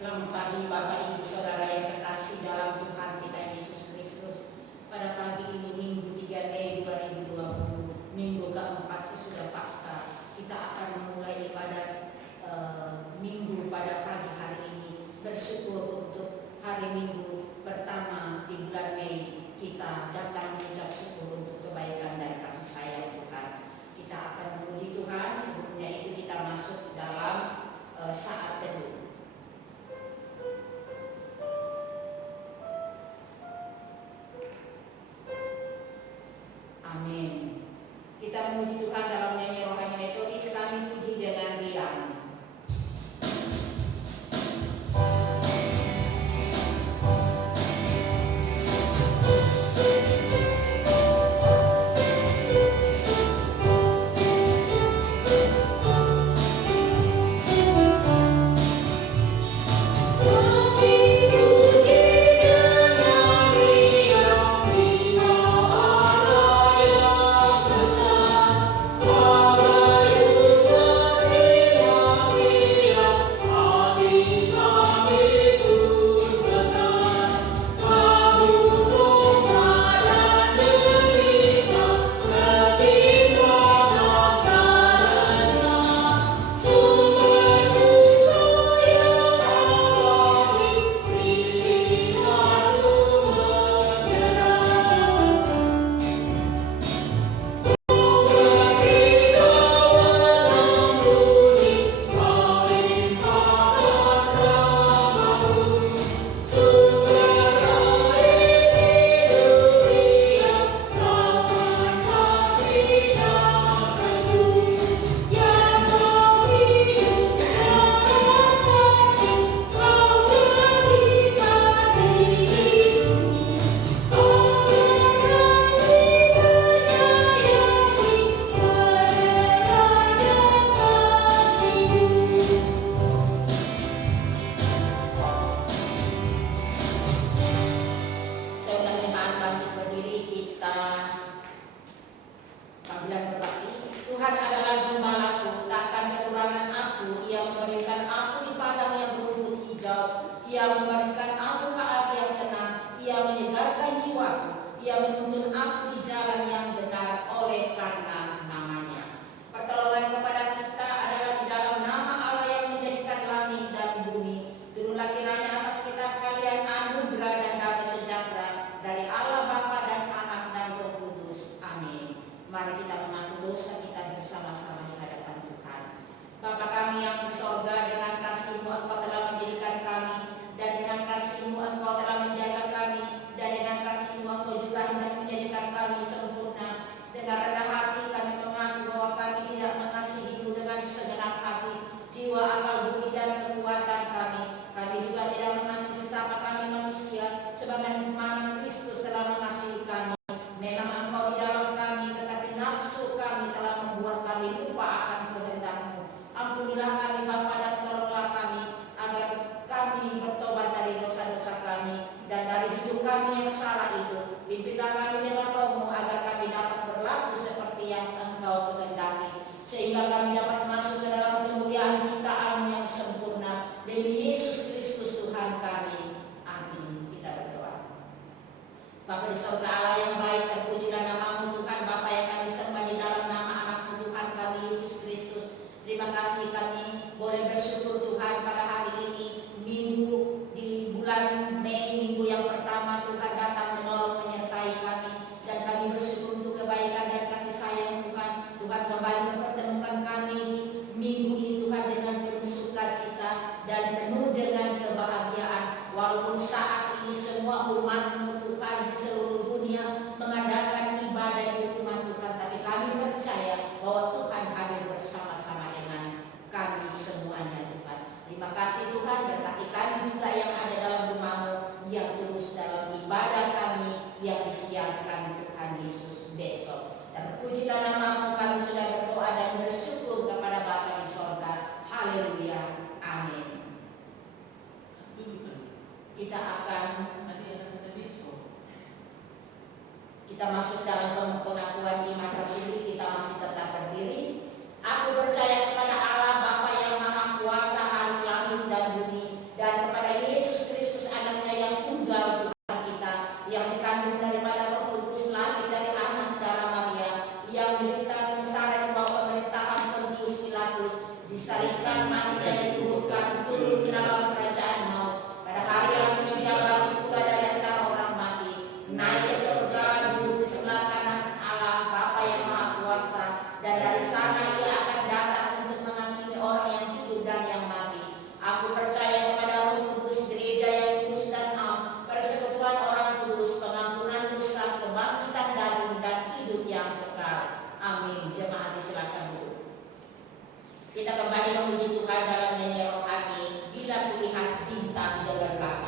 Selamat pagi Bapak Ibu Saudara yang terkasih dalam Tuhan kita Yesus Kristus. Pada pagi ini Minggu 3 Mei 2020, Minggu keempat sesudah Paskah, kita akan memulai ibadat Minggu pada pagi hari ini. Bersyukur untuk hari Minggu pertama di bulan Mei, kita datang mengucap syukur untuk kebaikan dan kasih sayang Tuhan. Kita akan memuji Tuhan, sebelumnya itu kita masuk dalam saat teduh. Amin. Kita memuji Tuhan dalam nyanyi rohani metodis, kami puji dengan riang. Terima kasih akan mati dan dikuburkan, turun ke dalam kerajaan maut. Pada hari yang ketiga bangkit pula dari antara orang mati, naik ke surga, duduk di sebelah kanan Allah Bapa yang Maha Kuasa, dan dari sana ia akan datang untuk menghakimi orang yang hidup dan yang mati. Aku percaya kepada Roh Kudus, gereja yang kudus dan am, persekutuan orang kudus, pengampunan dosa, kebangkitan daging dan hidup yang kekal. Amin. Jemaat disilakan dulu. Kita kembali memuji Tuhan dalam nyanyian rohani Bila Kulihat Bintang Gemerlap.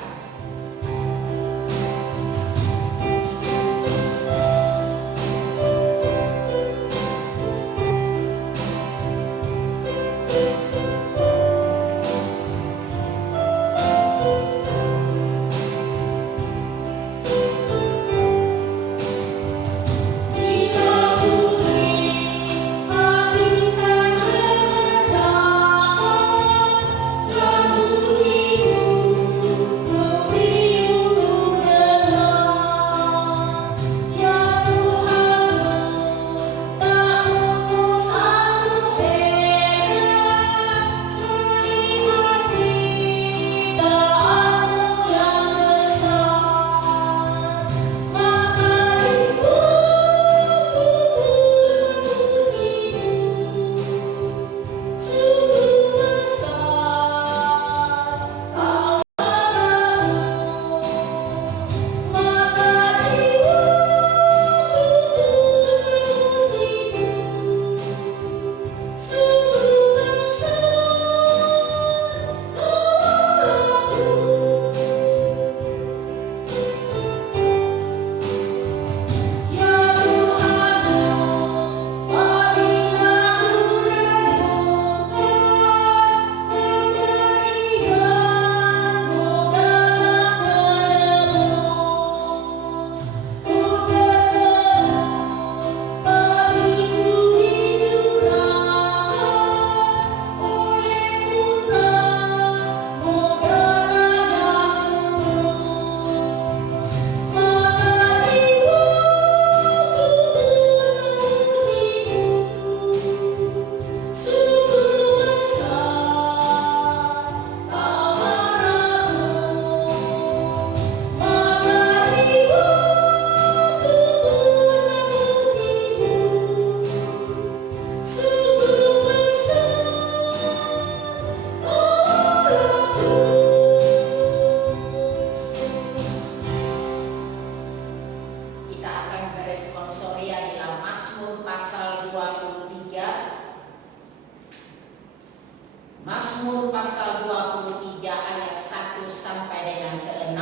Mazmur pasal 23 ayat 1 sampai dengan ke-6.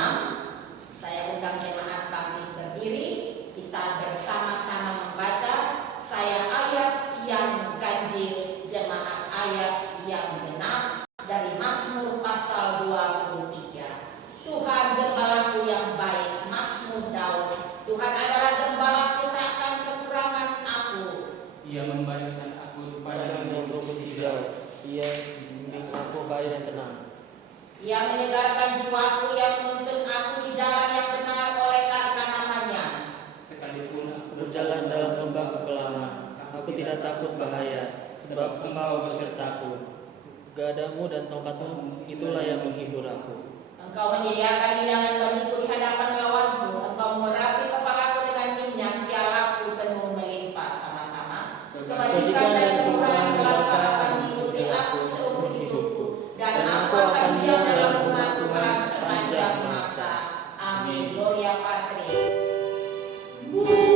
Saya undang jemaat bangkit berdiri. Kita bersama-sama membaca. Saya ayat yang ganjil, jemaat ayat yang genap dari Mazmur pasal 23. Tuhan gembalaku yang baik, Mazmur Daud. Tuhan adalah gembalaku, tak akan kekurangan aku. Ia membalikkan aku pada yang berbudi hijau. Ia membimbing aku ke air yang tenang. Ia menyegarkan jiwaku, yang menuntun aku di jalan yang benar oleh karena namanya. Sekalipun aku berjalan dalam lembah kekelaman, aku tidak takut bahaya, sebab Engkau besertaku. Gadamu dan tongkatmu itulah yang menghibur aku. Engkau menyediakan hidangan bagiku di hadapan lawanku. Engkau mengurapi kepalaku dengan minyak, pialaku penuh melimpah. Sama-sama. Kebajikan dan kemuliaan belaka akan mengikuti aku seumur hidupku, dan aku akan diam dalam rumah Tuhan sepanjang masa. Amin. Gloria Patri. Oh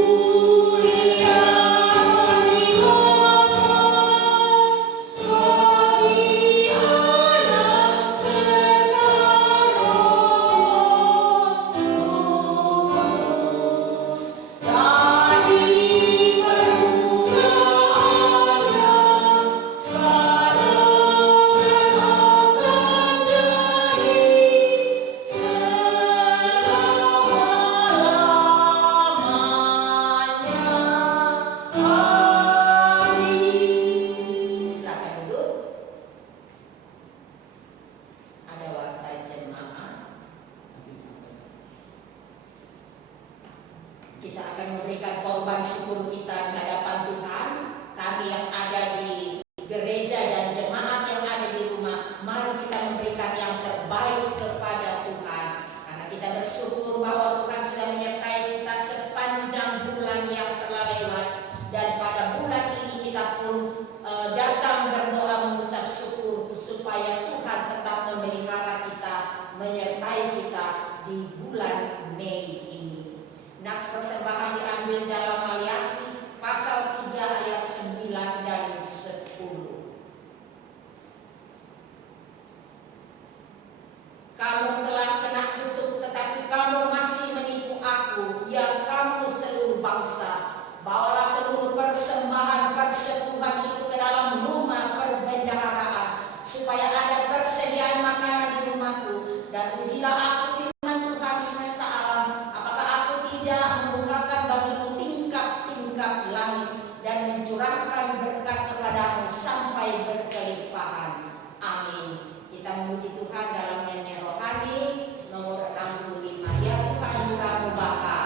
sampai berkelimpahan. Amin. Kita memuji Tuhan dalam nyanyian rohani nomor 65. Ya Tuhan murah-Mu Bapa.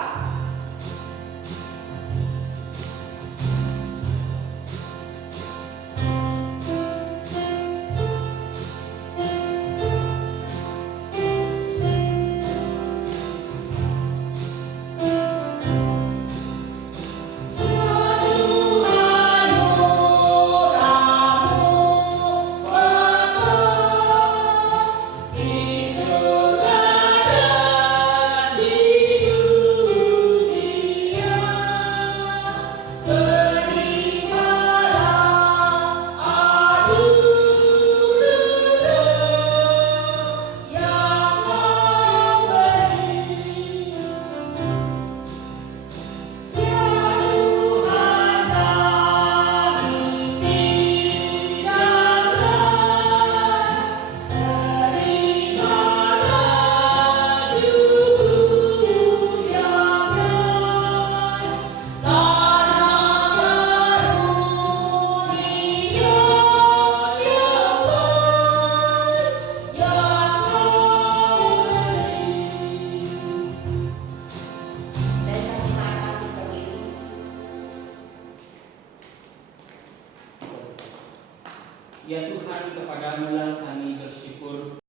Ya Tuhan, kepadamu-lah kami bersyukur,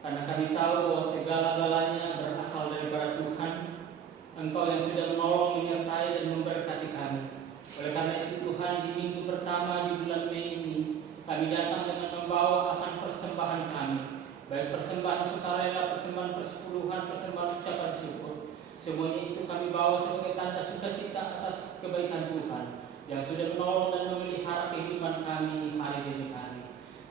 karena kami tahu bahwa segala-galanya berasal daripada Tuhan, Engkau yang sudah menolong, menyertai, dan memberkati kami. Oleh karena itu Tuhan, di minggu pertama di bulan Mei ini, kami datang dengan membawa akan persembahan kami, baik persembahan sukarela, persembahan persepuluhan, persembahan ucapan syukur. Semuanya itu kami bawa sebagai tanda sukacita atas kebaikan Tuhan yang sudah menolong dan memelihara kehidupan kami hari demi hari.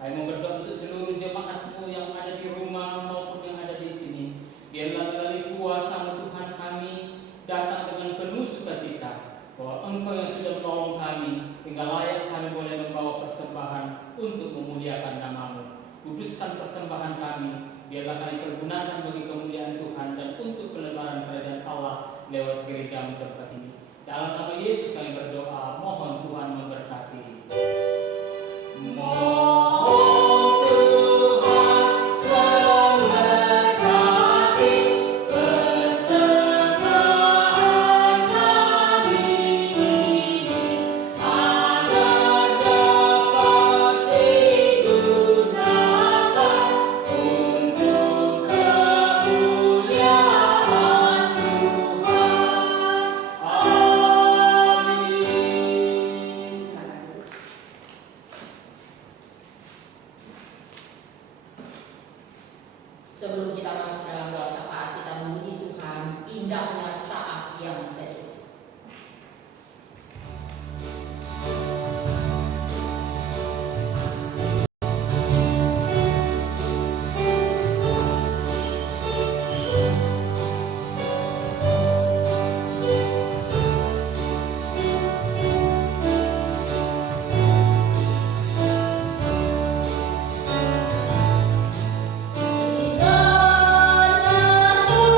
Kami mau berdoa untuk seluruh jemaat-Mu yang ada di rumah maupun yang ada di sini. Biarlah melalui kuasa Tuhan kami datang dengan penuh sukacita, bahwa Engkau yang sudah menolong kami, sehingga layak kami boleh membawa persembahan untuk memuliakan nama-Mu. Kuduskan persembahan kami, biarlah kami pergunakan bagi kemuliaan Tuhan dan untuk pelebaran kerajaan Allah lewat gereja-Mu tempat ini. Dalam nama Yesus kami berdoa, mohon Tuhan memberkati. Sebelum kita masuk dalam doa syafaat, kita memuji Tuhan, indahnya saat yang teduh. Indahnya saat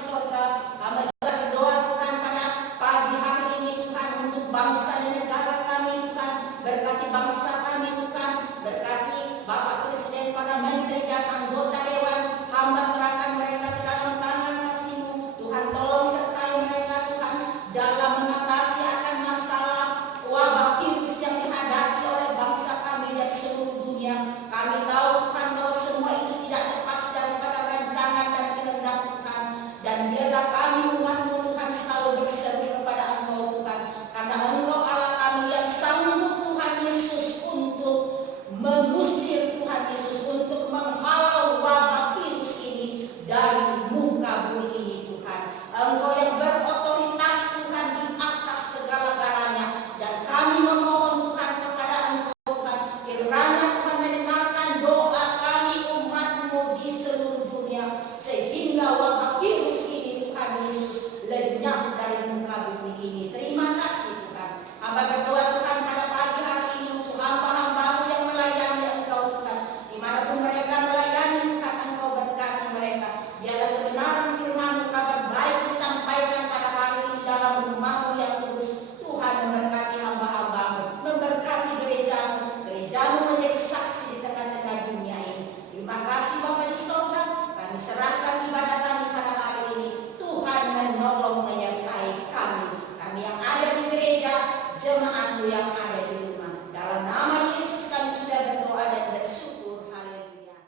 di sorga, hamba juga berdoa Tuhan pada pagi hari ini Tuhan untuk bangsa dan negara kami Tuhan. Berkati bangsa kami Tuhan, berkati Bapak Presiden, para menteri dan anggota dewan. Hamba serahkan mereka ke dalam tangan kasih-Mu. Tuhan tolong sertai mereka Tuhan dalam mengatasi akan masalah wabah virus yang dihadapi oleh bangsa kami dan seluruh dunia. Kami tahu Tuhan bahwa semua itu tidak lepas daripada rancangan dan kehendak Tuhan. Dan biarlah kami umat-Mu Tuhan selalu berseru kepada Engkau Tuhan, karena Engkau Allah kami yang sanggup Tuhan Yesus untuk mengusir Tuhan Yesus, untuk menghalau wabah virus ini dari muka bumi ini Tuhan. Engkau yang berotoritas Tuhan di atas segala-galanya, dan kami memohon Tuhan kepada Engkau Tuhan, kiranya Tuhan mendengarkan doa kami umat-Mu di seluruh dunia, sehingga wabah virus ini Tuhan Yesus lenyap dari muka bumi ini. Terima kasih Tuhan. Hamba berdoa Tuhan pada pagi hari ini untuk hamba-hamba-Mu yang melayani Engkau Tuhan. Dimanapun mereka melayani Tuhan, Engkau berkati mereka. Biarlah kebenaran firman-Mu, kabar baik disampaikan pada hari ini dalam rumah-Mu yang kudus. Tuhan memberkati hamba-hamba-Mu, memberkati gereja-Mu. Gereja-Mu menjadi saksi di tengah-tengah dunia ini. Terima kasih Bapa di sorga. Kami serahkan ibadah kami pada hari ini. Tuhan menolong menyertai kami. Kami yang ada di gereja, jemaat-Mu yang ada di rumah. Dalam nama Yesus kami sudah berdoa dan bersyukur. Haleluya.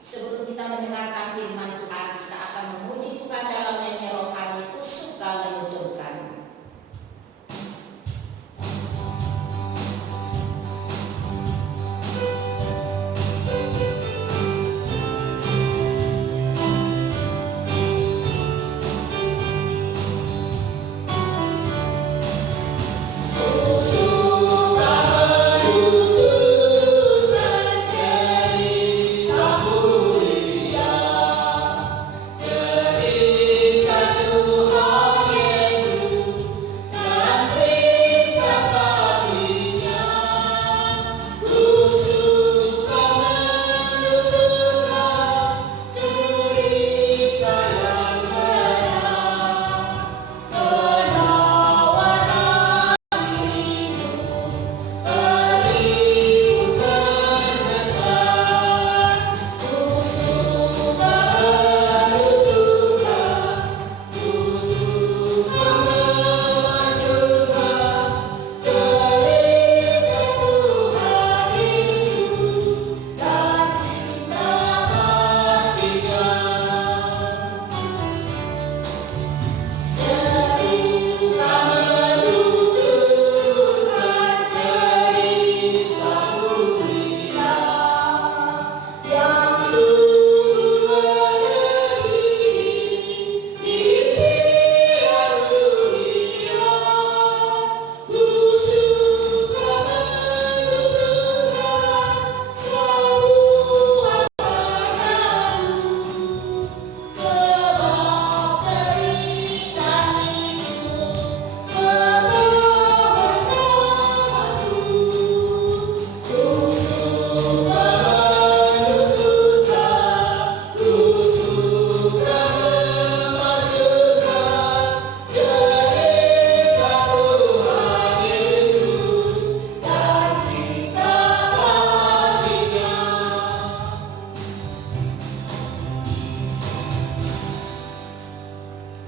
Sebelum kita mendengarkan firman Tuhan, kita akan memuji Tuhan dalam nyanyi rohani Ku Suka Menuturkan.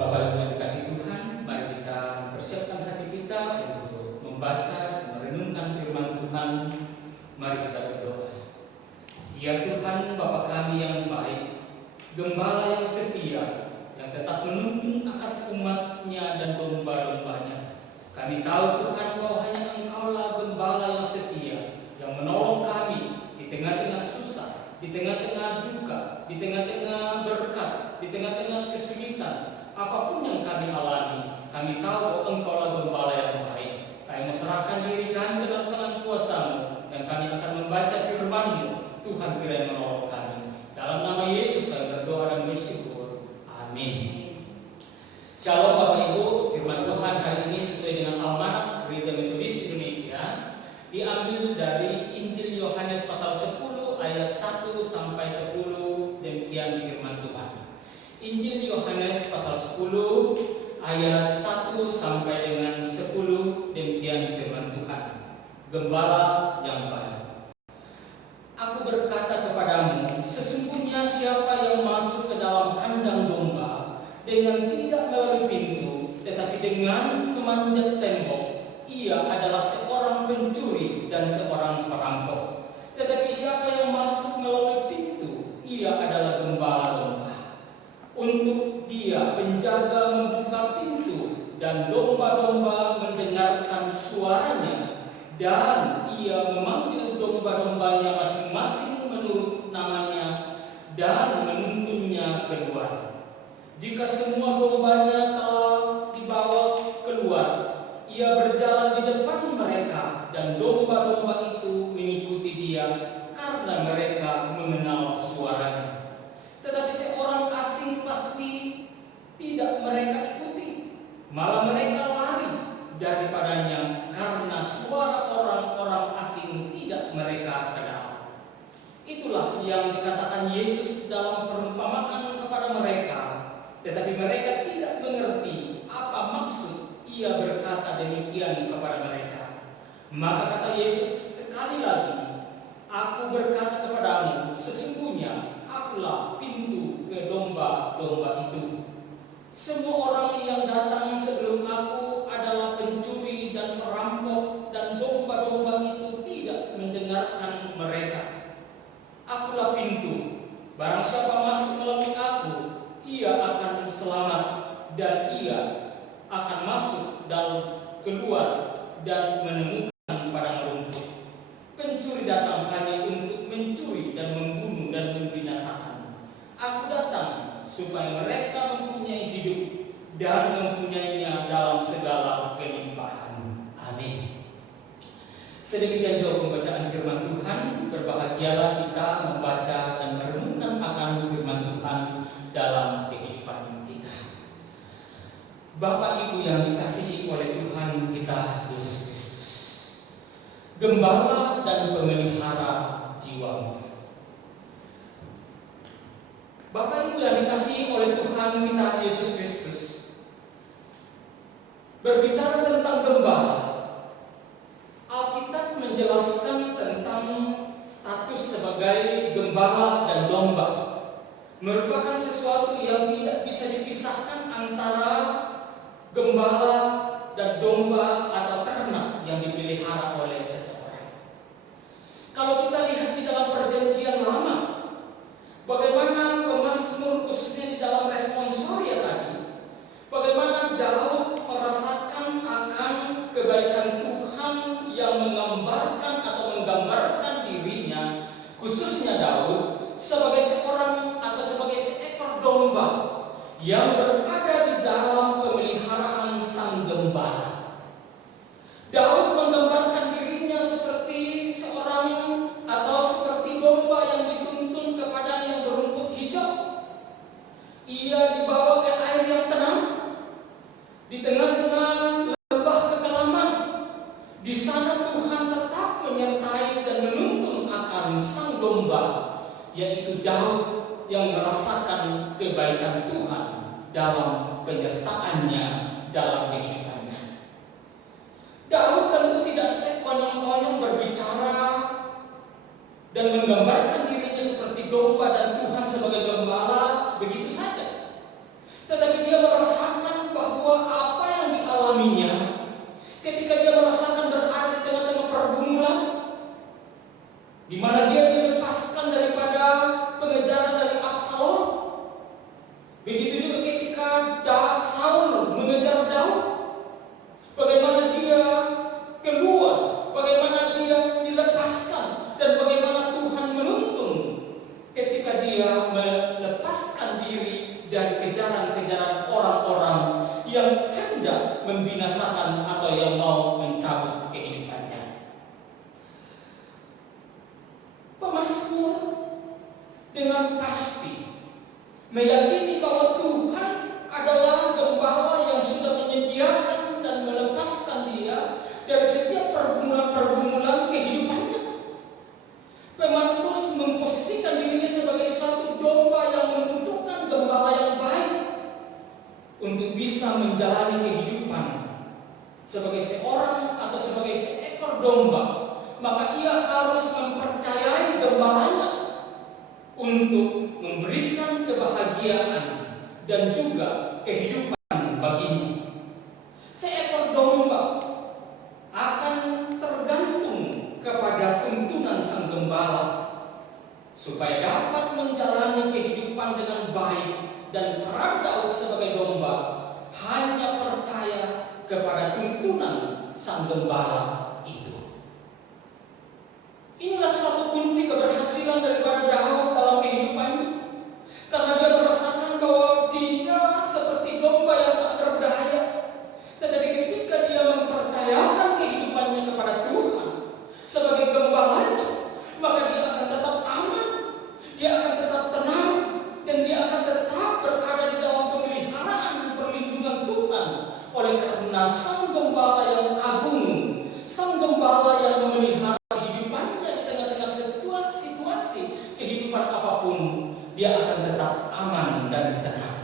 Bapak Ibu yang dikasihi Tuhan, mari kita persiapkan hati kita untuk membaca, merenungkan firman Tuhan. Mari kita berdoa. Ya Tuhan, Bapa kami yang baik, Gembala yang setia, yang tetap menuntun akan umat-Nya dan domba-dombanya. Kami tahu Tuhan bahwa hanya Engkaulah Gembala yang setia, yang menolong kami di tengah-tengah susah, di tengah-tengah duka, di tengah-tengah berkat, di tengah-tengah kesulitan. Apapun yang kami alami, kami tahu bahwa Engkaulah Gembala yang baik. Kami serahkan diri kami dalam tangan kuasa-Mu, dan kami akan membaca firman-Mu. Tuhan kiranya menolong kami. Dalam nama Yesus kami berdoa dan bersyukur. Amin. Shalom Bapak Ibu, firman Tuhan hari ini sesuai dengan almanak Gereja Metodis Indonesia, diambil dari Injil Yohanes pasal 10 ayat 1 sampai 10. Demikian firman Tuhan. Injil Yohanes pasal 10 ayat 1 sampai dengan 10, demikian firman Tuhan. Gembala yang baik. Aku berkata kepadamu, sesungguhnya siapa yang masuk ke dalam kandang domba dengan tidak melalui pintu, tetapi dengan memanjat tembok, ia adalah seorang pencuri dan seorang perampok. Tetapi siapa yang masuk melalui pintu, ia adalah gembala domba. Untuk dia penjaga membuka pintu, dan domba-domba mendengarkan suaranya, dan ia memanggil domba-dombanya masing-masing menurut namanya dan menuntunnya keluar. Jika semua dombanya telah dibawa keluar, ia berjalan di depan mereka, dan domba-domba itu mengikuti dia karena mereka mengenal suaranya. Tetapi seorang asing pasti tidak mereka ikuti, malah mereka lari daripadanya karena suara orang-orang asing tidak mereka kenal. Itulah yang dikatakan Yesus dalam perumpamaan kepada mereka, tetapi mereka tidak mengerti apa maksud ia berkata demikian kepada mereka. Maka kata Yesus sekali lagi, aku berkata kepadamu, sesungguhnya akulah pintu ke domba-domba itu. Semua orang yang datang sebelum aku adalah pencuri dan perampok, dan domba-domba itu tidak mendengarkan mereka. Akulah pintu. Barang siapa masuk melalui aku, ia akan selamat, dan ia akan masuk dan keluar dan menemukan padang rumput. Pencuri datang hanya untuk mencuri dan membunuh dan membinasakan. Aku datang supaya mereka mempunyai hidup dan mempunyainya dalam segala kelimpahan. Amin. Sedemikian jauh pembacaan firman Tuhan. Berbahagialah kita membaca dan merenungkan akan firman Tuhan dalam kehidupan kita. Bapak Ibu yang dikasihi oleh Tuhan kita Yesus Kristus, gembala dan pemelihara jiwamu. Bapak Ibu yang dikasihi oleh Tuhan kita Yesus Kristus, berbicara tentang gembala, Alkitab menjelaskan tentang status sebagai gembala dan domba, merupakan sesuatu yang tidak bisa dipisahkan antara gembala dan domba atau ternak yang dipelihara oleh seseorang. Kalau kita lihat di dalam perjanjian lama, bagaimana pemazmur khususnya di dalam responsoria tadi, bagaimana Daud merasakan akan kebaikan Tuhan yang menggambarkan dirinya, khususnya Daud, sebagai seorang atau sebagai seekor domba yang berada di dalam pemeliharaan sang gembala. Daud menggambarkan dirinya seperti seorang atau seperti domba yang dituntun ke padang yang berumput hijau. Ia dibawa ke air yang tenang, di tengah-tengah lembah kekelaman. Di sana Tuhan tetap menyertai dan menuntun akan sang domba, yaitu Daud yang merasakan kebaikan Tuhan dalam penyertaannya dalam kehidupannya. Daud tentu tidak sekonyong-konyong berbicara dan menggambarkan dirinya seperti domba dan Tuhan sebagai gembala begitu saja. Tetapi dia merasakan bahwa apa yang dialaminya ketika dia merasakan berada di tengah-tengah pergumulan, di mana dia dilepaskan daripada pengejaran dari Absalom. Begitu juga ketika Saul mengejar Daud, bagaimana dia keluar, bagaimana dia dilepaskan, dan bagaimana Tuhan menuntun ketika dia melepaskan diri dari kejaran-kejaran orang-orang yang hendak membinasakan atau yang mau mencabut kehidupannya. Pemazmur dengan pasti meyakini bahwa Tuhan adalah gembala yang sudah menyediakan dan melepaskan dia dari setiap pergumulan-pergumulan kehidupannya. Pemazmur memposisikan dirinya sebagai suatu domba yang membutuhkan gembala yang baik bisa menjalani kehidupan sebagai seorang atau sebagai seekor domba, maka ia harus mempercayai gembalanya untuk memberikan kebahagiaan dan juga kehidupan baginya. Seekor domba akan tergantung kepada tuntunan sang gembala supaya dapat menjalani kehidupan dengan baik, dan peran Daud sebagai domba hanya percaya kepada tuntunan sang gembala itu. Inilah suatu kunci keberhasilan daripada Daud dalam kehidupannya, karena dia merasakan bahwa dia seperti domba yang tak berdaya. Tetapi ketika dia mempercayakan kehidupannya kepada Tuhan sebagai gembalanya, maka dia akan tetap aman, dia akan tetap tenang, dan dia akan tetap berada di dalam pemeliharaan dan perlindungan Tuhan. Oleh karena sang gembala yang agung, sang gembala yang memelihara kehidupannya di tengah-tengah situasi kehidupan apapun, dia akan tetap aman dan tenang.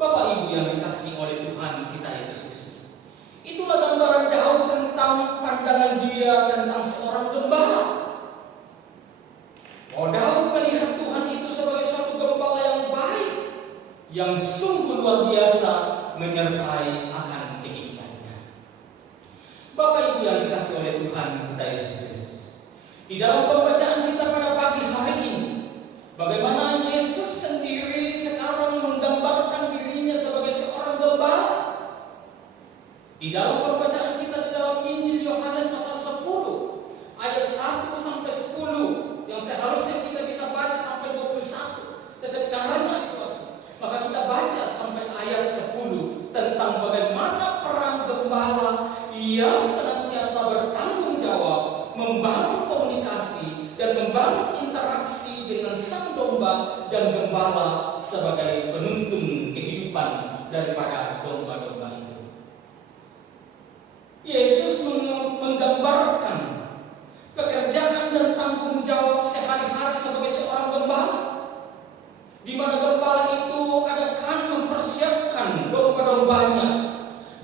Bapak Ibu yang dikasihi oleh Tuhan kita Yesus Kristus, itulah gambaran Daud tentang pandangan dia tentang seorang gembala. Daud melihat Tuhan itu sebagai suatu gembala yang baik, yang sungguh luar biasa menyertai akan kehidupannya. Bapak Ibu yang dikasihi oleh Tuhan kita Yesus Kristus, di dalam pembacaan kita pada pagi hari ini, bagaimana Yesus sendiri sekarang menggambarkan dirinya sebagai seorang gembala. Di dalam pembacaan kita di dalam Injil Yohanes pasal 10 ayat 1 sampai 10, yang seharusnya kita bisa baca sampai 21, tetapi karena situasi, maka kita baca sampai ayat 10 tentang bagaimana peran gembala yang senantiasa bertanggung jawab membangun komunikasi dan membangun interaksi dengan sang domba, dan gembala sebagai penuntun kehidupan daripada domba-domba itu. Yesus menggambarkan pekerjaan dan tanggung jawab sehari-hari sebagai seorang gembala, di mana gembala itu akan mempersiapkan domba-dombanya,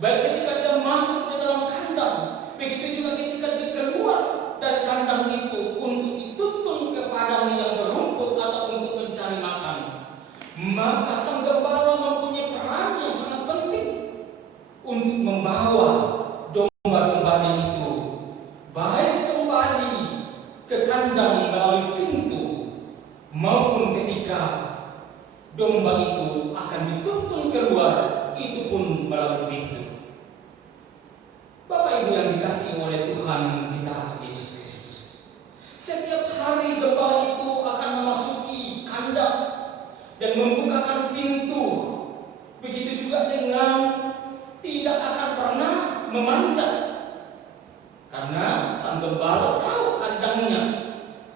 baik ketika dia masuk ke dalam kandang, begitu juga ketika dia keluar dari kandang itu untuk dituntun ke padang yang berumput atau untuk mencari makan. Maka sang gembala mempunyai peran yang sangat penting untuk membawa domba-dombanya itu baik kembali ke kandang melalui pintu, maupun ketika domba itu akan dituntun keluar, itu pun melalui pintu. Bapak Ibu yang dikasihi oleh Tuhan kita Yesus Kristus, setiap hari gembala itu akan memasuki kandang dan membukakan pintu. Begitu juga dengan tidak akan pernah memanjat, karena sang gembala tahu kandangnya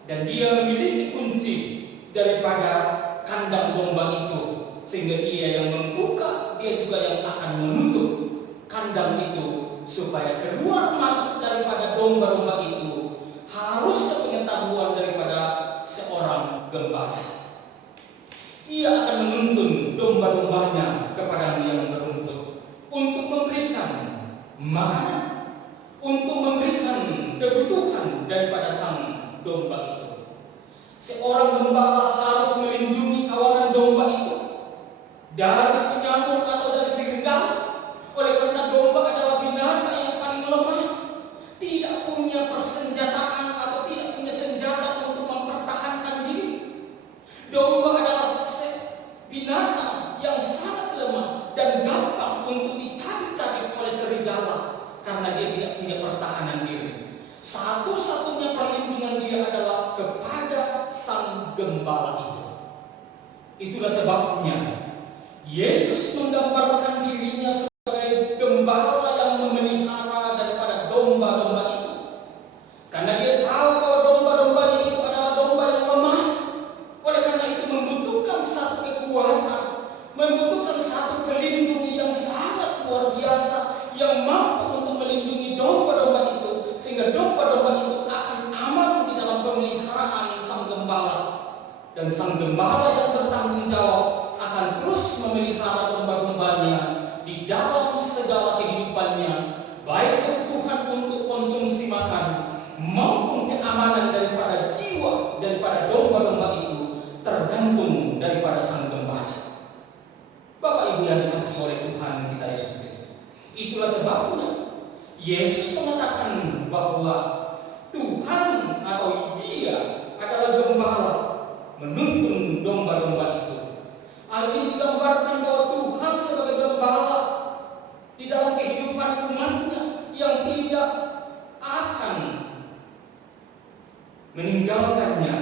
dan dia memiliki kunci daripada kandang domba itu, sehingga dia yang membuka, dia juga yang akan menutup kandang itu, supaya keluar masuk daripada domba-domba itu harus sepengetahuan daripada seorang gembala. Ia akan menuntun domba-dombanya ke padang yang berumput untuk memberikan makanan, untuk memberikan kebutuhan daripada sang domba itu. Seorang gembala harus melindungi kawanan domba itu dari penyamuk atau dari serigala, oleh karena domba adalah binatang yang paling lemah, tidak punya persenjataan atau tidak punya senjata untuk mempertahankan diri. Domba adalah binatang yang sangat lemah dan gampang untuk dicari-cari oleh serigala, karena dia tidak punya pertahanan diri. Satu-satunya perlindungan dia adalah kepada sang gembala itu. Itulah sebabnya Yesus menggambarkan dirinya sebagai gembala yang memelihara daripada domba-domba itu, karena dia tahu bahwa domba-dombanya itu adalah domba yang lemah. Oleh karena itu membutuhkan satu kekuatan, membutuhkan satu pelindung yang sangat luar biasa, yang mampu untuk melindungi domba-domba itu, sehingga domba-domba itu akan aman di dalam pemeliharaan sang gembala. Dan sang gembala yang bertanggung jawab akan terus memelihara domba-dombanya di dalam segala kehidupannya, baik kebutuhan untuk konsumsi makan maupun keamanan daripada jiwa daripada domba-domba itu tergantung daripada Sang Gembala. Bapak Ibu yang dikasihi oleh Tuhan kita Yesus Kristus, itulah sebabnya Yesus mengatakan bahwa Tuhan atau Dia adalah gembala menuntun domba-domba itu. Hal ini digambarkan bahwa Tuhan sebagai gembala di dalam kehidupan umatnya yang tidak akan meninggalkannya.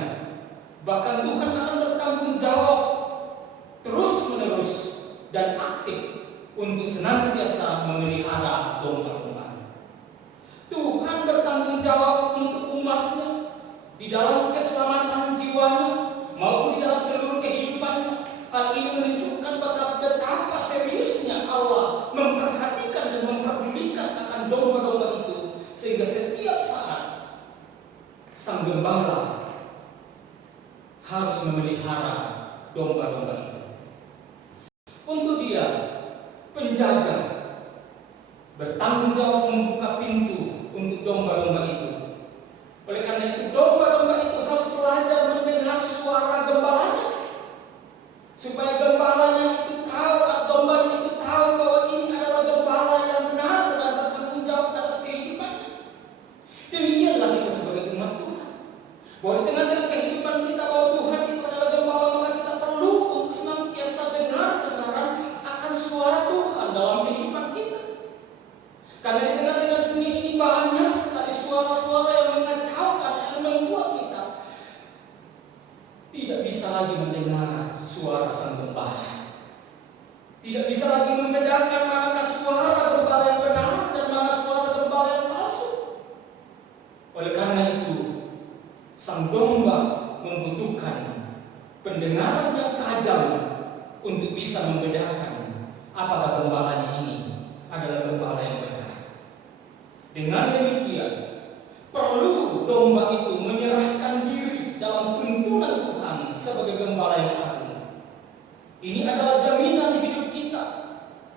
Bahkan Tuhan akan bertanggung jawab terus-menerus dan aktif untuk senantiasa memelihara domba-domba. Tuhan bertanggung jawab untuk umatnya di dalam keselamatan jiwanya maupun di dalam seluruh kehidupannya. Hal ini menunjukkan betapa seriusnya Allah memperhatikan dan memperdulikan akan domba-domba itu, sehingga setiap saat Sang Gembala harus memelihara domba-domba itu. Untuk Dia, penjaga bertanggung jawab membuka pintu untuk domba-domba itu. Oleh karena itu, domba-domba itu harus belajar mendengar suara gembalanya, supaya gembalanya itu tahu, dombanya itu tahu bahwa ini adalah gembala yang benar dan bertanggung jawab atas kehidupannya. Demikianlah kita sebagai umat Tuhan, bahwa di tengah-tengah kehidupan kita bahwa Tuhan itu adalah gembala, maka kita perlu untuk senantiasa dengar-dengaran akan suara Tuhan dalam kehidupan kita. Karena di tengah-tengah dunia ini banyak sekali suara-suara yang mengacaukan, yang membuat kita tidak bisa lagi mendengar suara Sang Gembala. Tidak bisa lagi membedakan manakah suara gembala yang benar dan mana suara gembala yang palsu. Oleh karena itu, sang domba membutuhkan pendengaran yang tajam untuk bisa membedakan apakah gembalanya ini adalah gembala yang benar. Dengan demikian, perlu domba itu menyerahkan diri dalam tuntunan Tuhan sebagai gembala yang agung. Ini adalah jaminan hidup kita,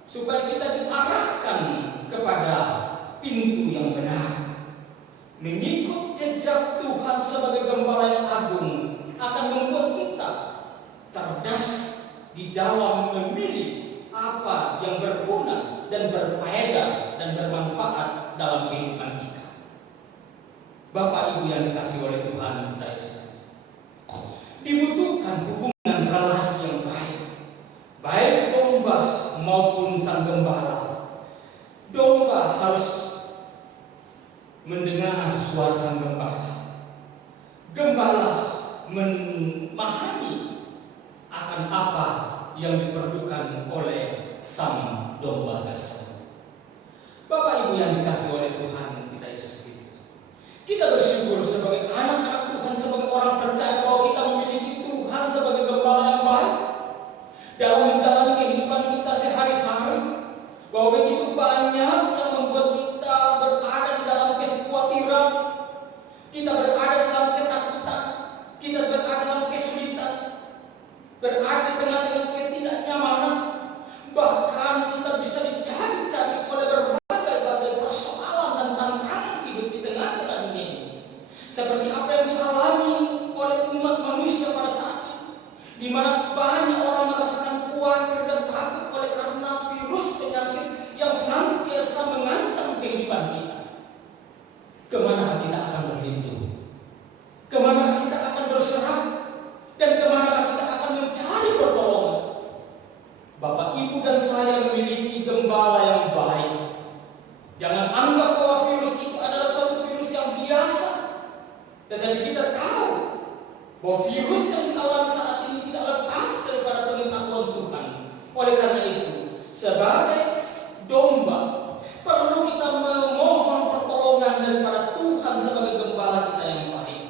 supaya kita diarahkan kepada pintu yang benar. Mengikut jejak Tuhan sebagai gembala yang agung akan membuat kita cerdas di dalam memilih apa yang berguna dan berfaedah dan bermanfaat dalam kehidupan kita. Bapak Ibu yang dikasihi oleh Tuhan kita Yesus, dibutuhkan hubungan relasi yang baik domba maupun sang gembala. Domba harus mendengar suara sang gembala. Gembala memahami akan apa yang diperlukan oleh sang domba tersebut. Bapak Ibu yang dikasihi oleh Tuhan kita Yesus Kristus, kita bersyukur sebagai anak-anak Tuhan, sebagai orang percaya bahwa kita memiliki Tuhan sebagai gembala yang baik dalam menjalani kehidupan kita sehari-hari. Bahwa begitu banyak yang membuat kita berada di dalam kekhawatiran, kita berada dalam ketakutan, kita berada dalam kesulitan, berada di tengah-tengah ketidaknyamanan, bahkan kita bisa dicari-cari oleh berbagai persoalan dan tantangan hidup di tengah-tengah dunia ini. Seperti apa yang dialami oleh umat manusia pada saat ini, di mana banyak orang merasakan khawatir dan takut oleh karena virus penyakit yang senantiasa mengancam kehidupan kita. Kemana kita akan berlindung? Kemana kita akan berserah? Dan kemana kita akan mencari pertolongan? Bapak, Ibu, dan saya memiliki gembala yang baik. Jangan anggap bahwa virus itu adalah suatu virus yang biasa. Tetapi kita tahu bahwa virus yang dialami saat ini tidak lepas daripada pengetahuan Tuhan. Oleh karena itu, sebagai domba, perlu kita memohon pertolongan daripada Tuhan sebagai gembala kita yang baik.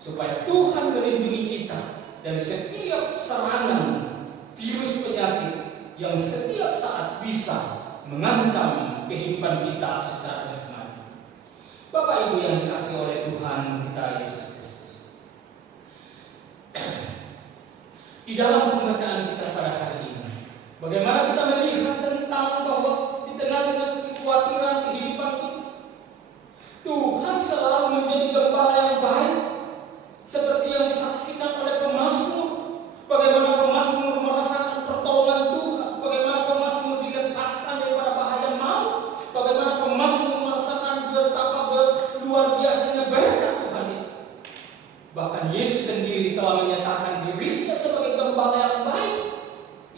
Supaya Tuhan melindungi kita dari setiap serangan virus penyakit yang setiap saat bisa mengancam kehidupan kita secara jasmani. Bapak Ibu yang dikasihi oleh Tuhan kita Yesus Kristus, di dalam pembacaan kita pada hari ini, bagaimana kita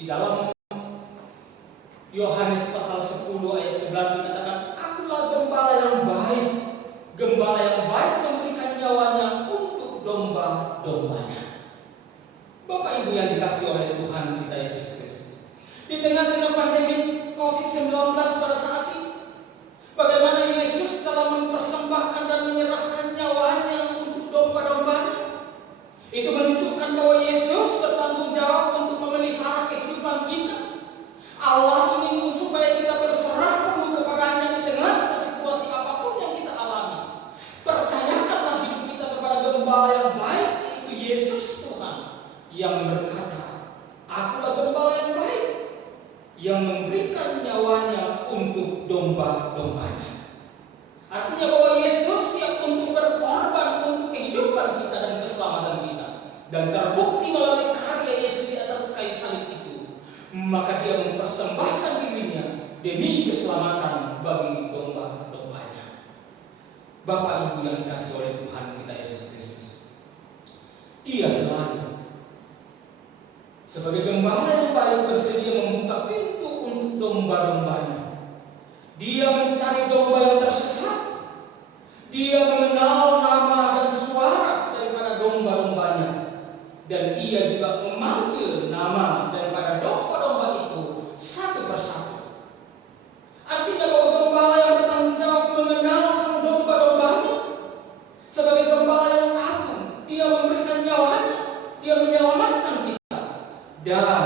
Di dalam Yohanes pasal 10 ayat 11 dikatakan, "Akulah gembala yang baik. Gembala yang baik memberikan nyawanya untuk domba-dombanya." Bapak Ibu yang dikasihi oleh Tuhan kita Yesus Kristus, di tengah-tengah pandemi COVID-19 pada saat ini, bagaimana Yesus telah mempersembahkan dan menyerahkan nyawanya untuk domba-dombanya. Itu menunjukkan bahwa Yesus bertanggung jawab untuk memelihara kehidupan kita. Allah ingin supaya kita berserah penuh kepadanya di tengah situasi apapun yang kita alami. Percayakanlah hidup kita kepada gembala yang baik, yaitu Yesus Tuhan, yang berkata, "Akulah gembala yang baik, yang memberikan nyawanya untuk domba-dombanya." Artinya bahwa Yesus siap untuk berkorban untuk kehidupan kita dan keselamatan kita. Dan terbukti melalui karya Yesus di atas kayu salib itu, maka dia mempersembahkan dirinya demi keselamatan bagi domba-dombanya. Bapak Ibu yang dikasihi oleh Tuhan kita Yesus Kristus, Dia selalu sebagai gembala yang baik bersedia membuka pintu untuk domba-dombanya. Dia mencari domba yang tersesat. Dia mengenal nama dan suara daripada domba-dombanya. Dan Ia juga memanggil nama daripada domba-domba itu satu persatu. Artinya bahwa gembala yang bertanggung jawab mengenal sang domba-dombanya sebagai gembala yang agung. Dia memberikan nyawanya, Dia menyelamatkan kita dan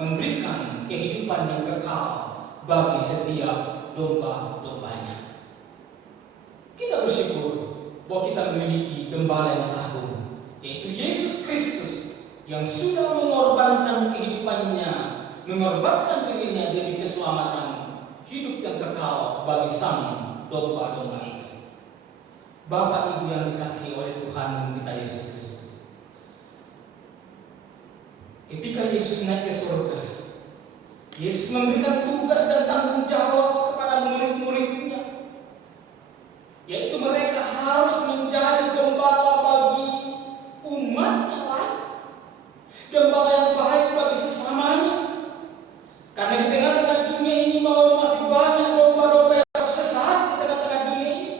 memberikan kehidupan yang kekal bagi setiap domba-dombanya. Kita bersyukur bahwa kita memiliki gembala yang agung, yaitu Yesus Kristus, yang sudah mengorbankan kehidupannya, mengorbankan dirinya demi keselamatan hidup yang kekal bagi sang domba-domba itu. Bapak Ibu yang dikasihi oleh Tuhan kita Yesus Kristus, ketika Yesus naik ke surga, Yesus memberikan tugas dan tanggung jawab kepada murid-muridnya, yaitu mereka harus menjadi gembala bagi umat yang lain, gembala yang baik bagi sesamanya. Karena di tengah-tengah dunia ini bahwa masih banyak domba-domba yang tersesat di tengah-tengah dunia ini.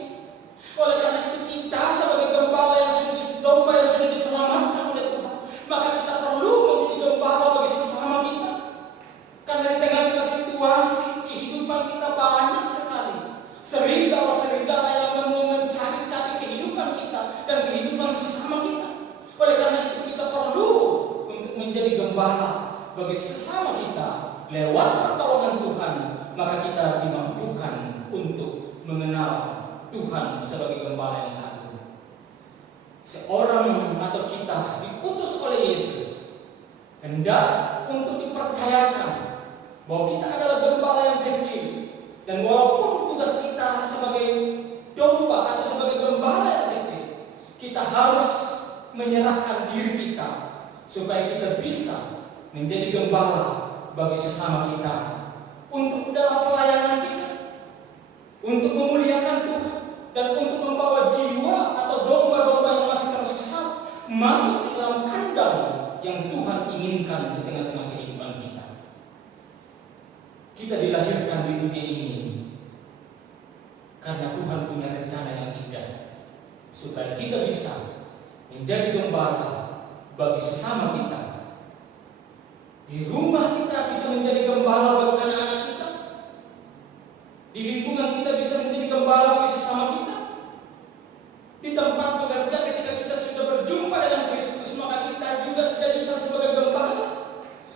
Oleh karena itu kita sebagai gembala yang domba yang sudah diselamatkan oleh Tuhan, maka kita perlu menjadi gembala bagi sesama kita. Karena di tengah-tengah situasi kehidupan kita banyak sekali serigala-serigala yang mencari-cari kehidupan kita dan kehidupan sesama kita. Oleh karena itu kita perlu untuk menjadi gembala bagi sesama kita. Lewat pertolongan Tuhan, maka kita dimampukan untuk mengenal Tuhan sebagai gembala yang agung. Seorang atau kita diutus oleh Yesus hendak untuk dipercayakan bahwa kita adalah gembala yang kecil, dan walaupun tugas kita sebagai domba atau sebagai gembala yang kecil, kita harus menyerahkan diri kita supaya kita bisa menjadi gembala bagi sesama kita, untuk dalam pelayanan kita, untuk memuliakan Tuhan, dan untuk membawa jiwa atau domba-domba yang masih tersesat masuk di dalam kandang yang Tuhan inginkan di tengah-tengah kehidupan kita. Kita dilahirkan di dunia ini karena Tuhan punya rencana yang indah, supaya kita bisa menjadi gembala bagi sesama kita. Di rumah kita bisa menjadi gembala bagi anak-anak kita. Di lingkungan kita bisa menjadi gembala bagi sesama kita. Di tempat bekerja ketika kita sudah berjumpa dengan Kristus, maka kita juga dijadikan sebagai gembala.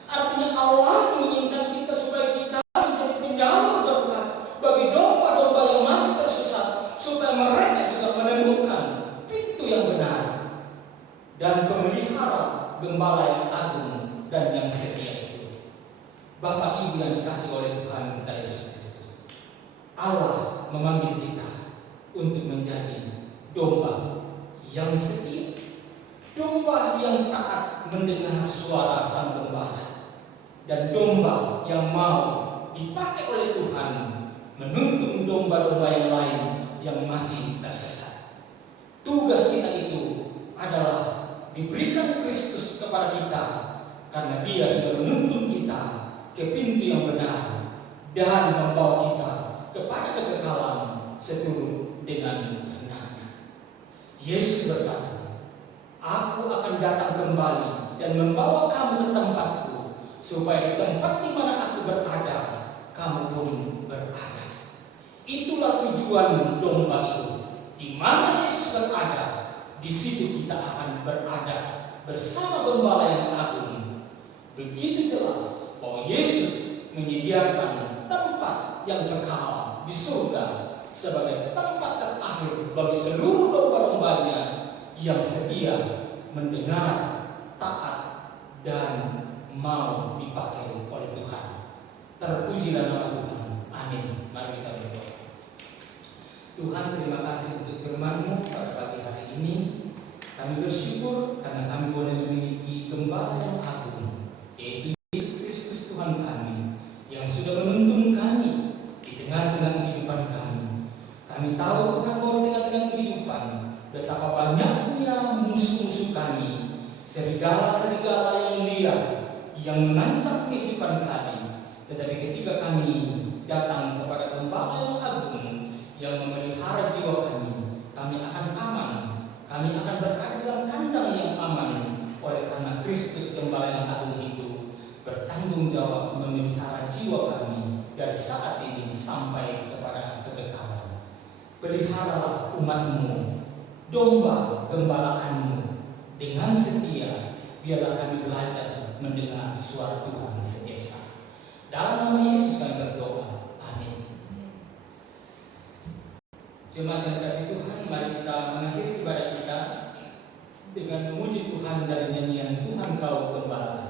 Artinya Allah menginginkan kita supaya kita menjadi penyalur berkat bagi domba-domba yang masih tersesat, supaya mereka juga menemukan pintu yang benar dan pemelihara gembala yang agung dan yang setia itu. Bapak Ibu yang dikasihi oleh Tuhan kita Yesus Kristus, Allah memanggil kita untuk menjadi domba yang setia, domba yang taat mendengar suara sang gembala, dan domba yang mau dipakai oleh Tuhan menuntun domba-domba yang lain yang masih tersesat. Tugas kita itu adalah diberikan Kristus kepada kita, karena Dia sudah menuntun kita dan membawa kita kepada kekekalan seturut dengan kehendak-Nya. Yesus berkata, "Aku akan datang kembali dan membawa kamu ke tempatku, supaya di tempat di mana aku berada, kamu pun berada." Itulah tujuan domba itu. Di mana Yesus berada, di situ kita akan berada bersama Gembala yang agung. Begitu jelas bahwa Yesus menyediakan tempat yang kekal di surga sebagai tempat terakhir bagi seluruh domba-dombanya yang setia mendengar, taat, dan mau dipakai oleh Tuhan. Terpujilah nama Tuhan. Amin. Mari kita berdoa. Tuhan, terima kasih untuk firman-Mu pada pagi hari ini. Kami bersyukur karena kami boleh memiliki Gembala yang agung, yaitu Yesus Kristus Tuhan kami, yang sudah menuntun kami di tengah-tengah kehidupan kami. Kami tahu Tuhan bahwa di tengah-tengah kehidupan betapa banyaknya musuh-musuh kami, serigala-serigala yang liar yang menancap kehidupan kami. Tetapi ketika kami datang kepada Gembala yang agung yang memelihara jiwa kami akan aman. Kami akan berada dalam kandang yang aman oleh karena Kristus Gembala yang agung itu bertanggung jawab memelihara jiwa kami dari saat ini sampai kepada kekekalan. Peliharalah umat-Mu, domba gembalaanmu dengan setia. Biarlah kami belajar mendengar suara Tuhan setiap saat. Dalam nama Yesus kami berdoa. Amin. Jemaat yang dikasihi Tuhan, mari kita mengakhiri ibadah kita dengan memuji Tuhan dari nyanyian Tuhan Kau Gembala Kami.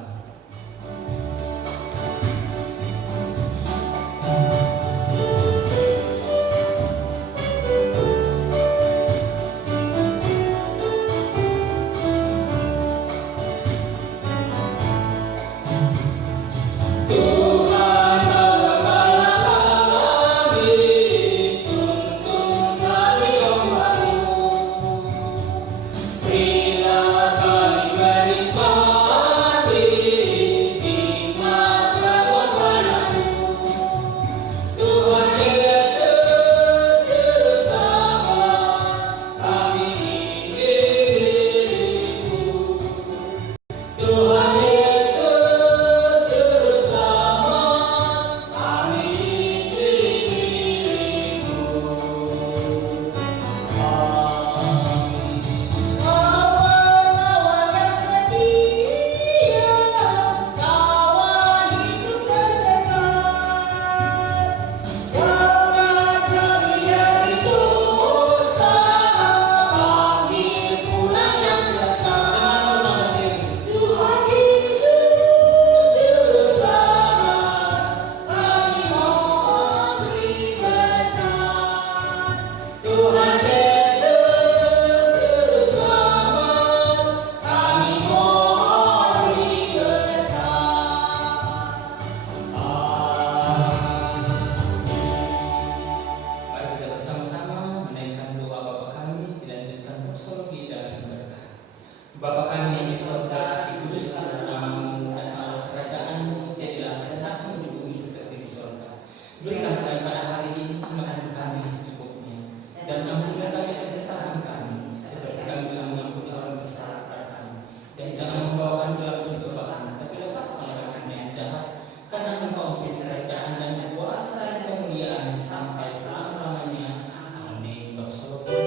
Bapa kami yang di surga, dikuduskanlah namamu, datanglah kerajaanmu, jadilah kehendakmu di bumi seperti di surga. Berikan kami pada hari ini makan kami secukupnya, dan ampunilah kami kesalahan kami, seperti kami telah mengampuni orang bersalah kepada kami. Dan jangan membawa kami dalam pencobaan, tapi lepaskanlah kami yang jahat, karena Engkau memberi kerajaan dan kuasa dan kemuliaan sampai selama-lamanya. Amin. Bersyukur.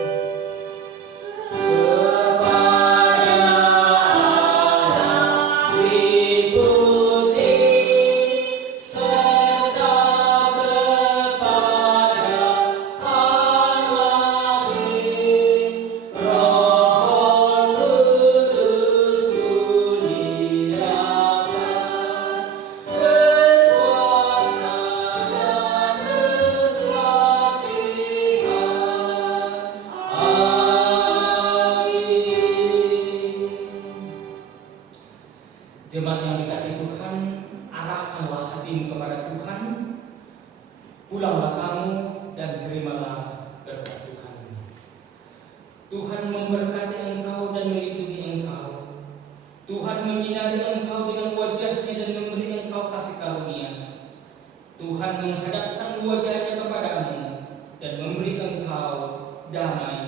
Jemaat yang dikasihi Tuhan, arahkanlah hatimu kepada Tuhan, pulanglah kamu dan terimalah berkat Tuhan. Tuhan memberkati engkau dan melindungi engkau. Tuhan menyinari engkau dengan wajah-Nya dan memberi engkau kasih karunia. Tuhan menghadapkan wajahnya kepadamu dan memberi engkau damai